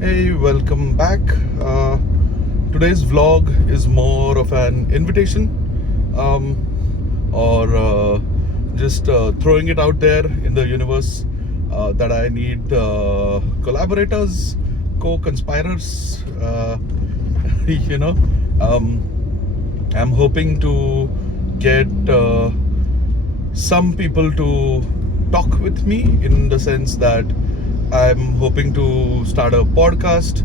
Hey, welcome back. Today's vlog is more of an invitation, or just throwing it out there in the universe that I need collaborators, co-conspirators. you know, um, I'm hoping to get some people to talk with me, in the sense that I'm hoping to start a podcast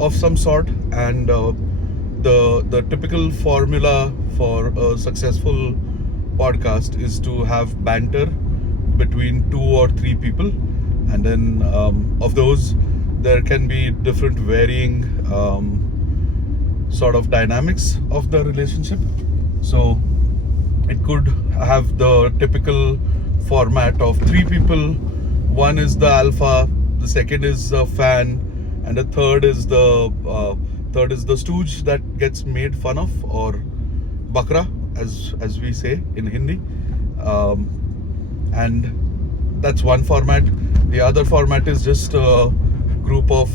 of some sort, and the typical formula for a successful podcast is to have banter between two or three people, and then of those there can be different varying sort of dynamics of the relationship. So it could have the typical format of three people. One is the alpha, the second is a fan, and the third is the stooge that gets made fun of, or bakra, as we say in Hindi. And that's one format. The other format is just a group of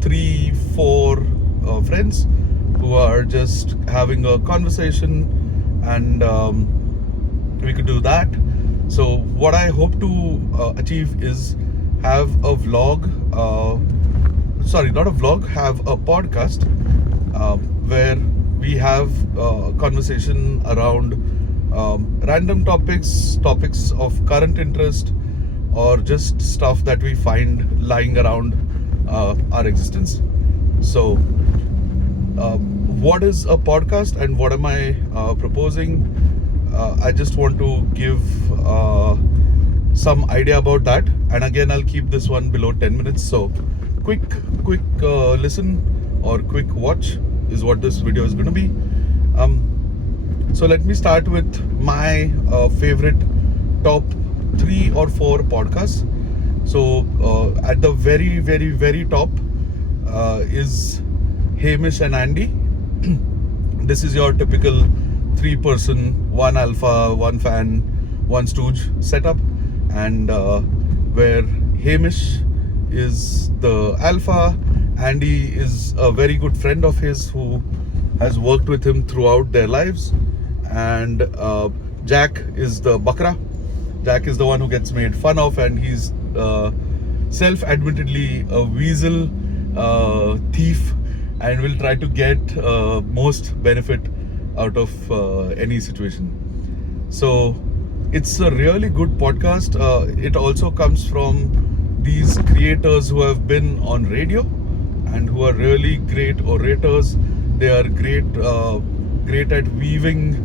3-4 friends who are just having a conversation, and we could do that. So what I hope to achieve is have a vlog, sorry, not a vlog, have a podcast where we have conversation around random topics of current interest, or just stuff that we find lying around our existence. So what is a podcast and what am I proposing? I just want to give some idea about that, and again I'll keep this one below 10 minutes. So quick listen or quick watch is what this video is going to be. So let me start with my favorite top 3 or 4 podcasts. So at the very top is Hamish and Andy. This is your typical 3-person, 1 alpha, 1 fan, 1 stooge setup, and where Hamish is the alpha, Andy is a very good friend of his who has worked with him throughout their lives, and Jack is the bakra. Jack is the one who gets made fun of, and he's self-admittedly a weasel thief, and will try to get most benefit out of any situation. So it's a really good podcast. It also comes from these creators who have been on radio and who are really great orators. They are great at weaving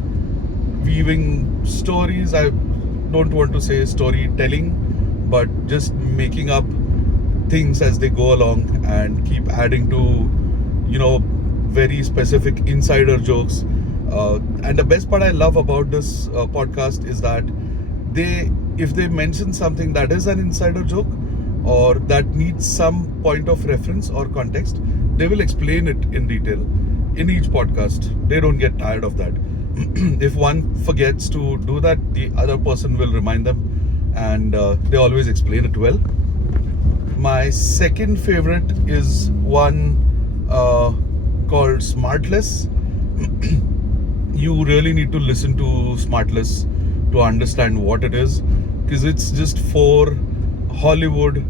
stories. I don't want to say storytelling, but just making up things as they go along and keep adding to very specific insider jokes. And the best part I love about this podcast is that if they mention something that is an insider joke or that needs some point of reference or context, they will explain it in detail in each podcast. They don't get tired of that. If one forgets to do that, the other person will remind them, and they always explain it well. My second favorite is one called Smartless. You really need to listen to Smartless to understand what it is, because it's just 4 Hollywood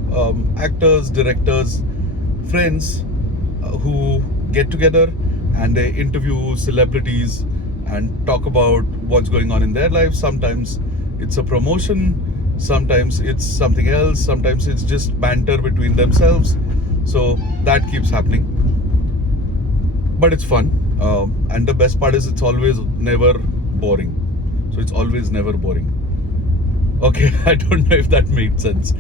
actors, directors, friends who get together and they interview celebrities and talk about what's going on in their lives. Sometimes it's a promotion, sometimes it's something else, sometimes it's just banter between themselves. So that keeps happening, but it's fun. And the best part is it's always never boring. So it's always never boring. Okay, I don't know if that made sense.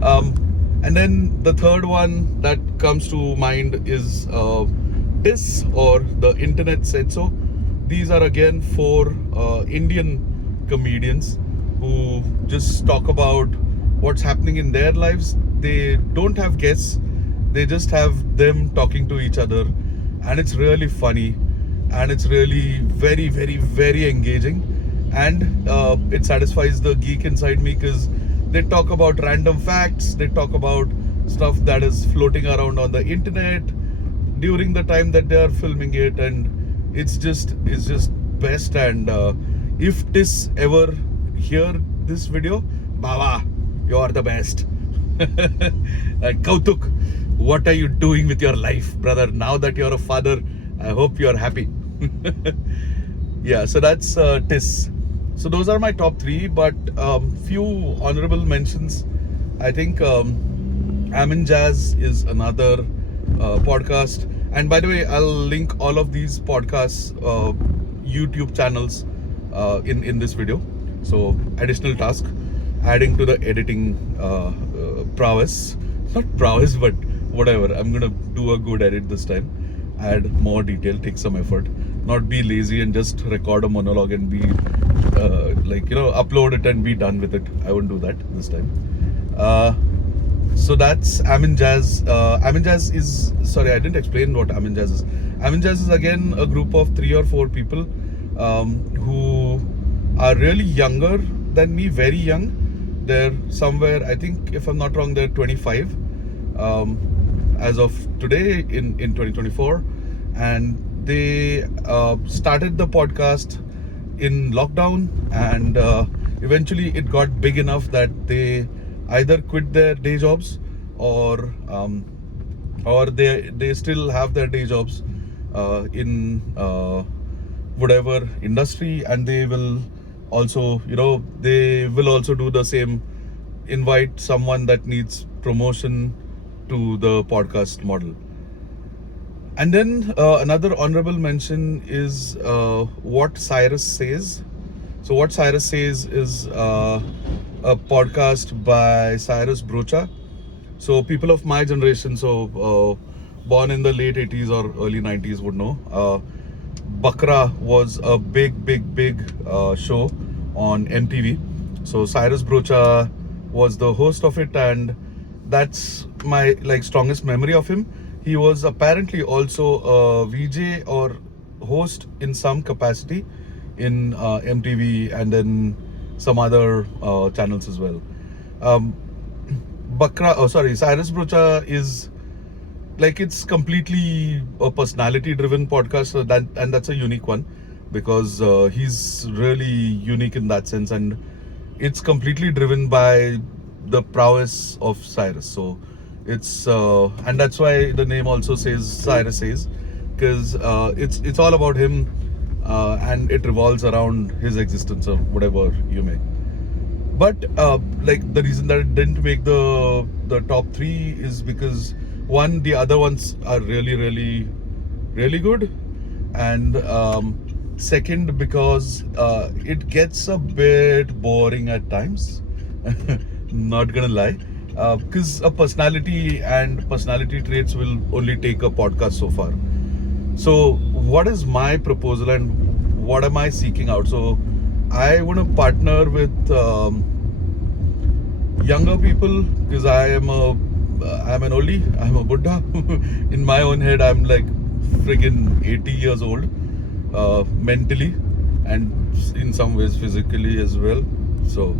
And then the third one that comes to mind is This, or The Internet Said So. These are again 4 Indian comedians who just talk about what's happening in their lives. They don't have guests, they just have them talking to each other, and it's really funny, and it's really very engaging, and it satisfies the geek inside me, because they talk about random facts, they talk about stuff that is floating around on the internet during the time that they are filming it, and it's just best. And if this ever hear this video, Baba, you are the best. And Kautuk, what are you doing with your life, brother? Now that you're a father, I hope you're happy. Yeah, so that's Tis. So those are my top three, but few honorable mentions. I think Amin Jazz is another podcast. And by the way, I'll link all of these podcasts, YouTube channels in this video. So additional task, adding to the editing prowess. Not prowess, but whatever. I'm gonna do a good edit this time. Add more detail, take some effort. Not be lazy and just record a monologue and be upload it and be done with it. I won't do that this time. So that's Amin Jazz. Amin Jazz is, sorry, I didn't explain what Amin Jazz is. Amin Jazz is again a group of 3 or 4 people who are really younger than me, very young. They're somewhere, I think, if I'm not wrong, they're 25 as of today in 2024. And they started the podcast in lockdown, and eventually it got big enough that they either quit their day jobs or they still have their day jobs in whatever industry, and they will also do the same, invite someone that needs promotion to the podcast model. And then another honorable mention is What Cyrus Says. So What Cyrus Says is a podcast by Cyrus Brocha. So people of my generation, so born in the late 80s or early 90s would know. Bakra was a big show on MTV. So Cyrus Brocha was the host of it, and that's my strongest memory of him. He was apparently also a VJ or host in some capacity in MTV and then some other channels as well. Cyrus Brocha is it's completely a personality-driven podcast, so that's a unique one because he's really unique in that sense, and it's completely driven by the prowess of Cyrus. So it's and that's why the name also says Cyrus Says, because it's all about him, and it revolves around his existence or whatever you may. But the reason that it didn't make the top 3 is because one, the other ones are really good, and second, because it gets a bit boring at times. Not gonna lie, because a personality and personality traits will only take a podcast so far. So what is my proposal and what am I seeking out? So I want to partner with younger people, because I'm an oldie, I'm a Buddha. In my own head, I'm like friggin' 80 years old, mentally and in some ways physically as well. So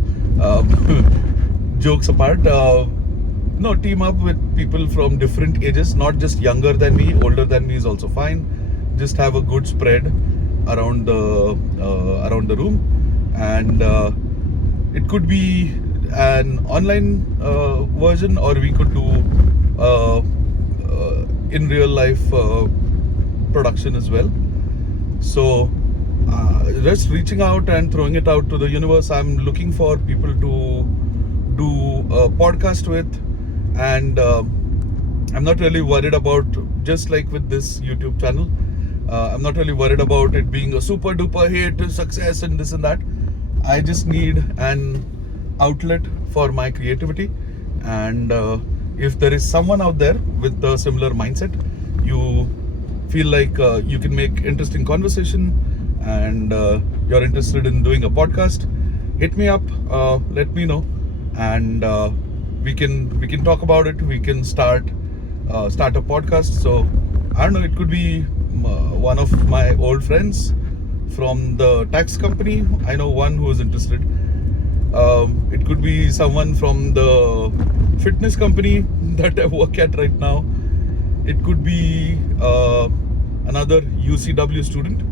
jokes apart, team up with people from different ages, not just younger than me, older than me is also fine. Just have a good spread around the room, and it could be an online version, or we could do in real life production as well. So just reaching out and throwing it out to the universe. I'm looking for people to do a podcast with, and I'm not really worried about, just like with this YouTube channel, I'm not really worried about it being a super duper hit, success and this and that. I just need an outlet for my creativity, and if there is someone out there with the similar mindset, you feel like you can make interesting conversation, and you're interested in doing a podcast, hit me up, let me know, and we can talk about it. We can start a podcast. So I don't know, it could be one of my old friends from the tax company. I know one who is interested. It could be someone from the fitness company that I work at right now. It could be another UCW student.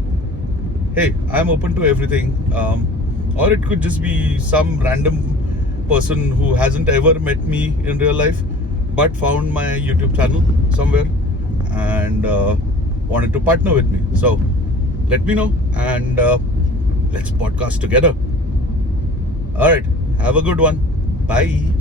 Hey, I'm open to everything. Or it could just be some random person who hasn't ever met me in real life but found my YouTube channel somewhere and wanted to partner with me. So let me know and let's podcast together. All right. Have a good one. Bye.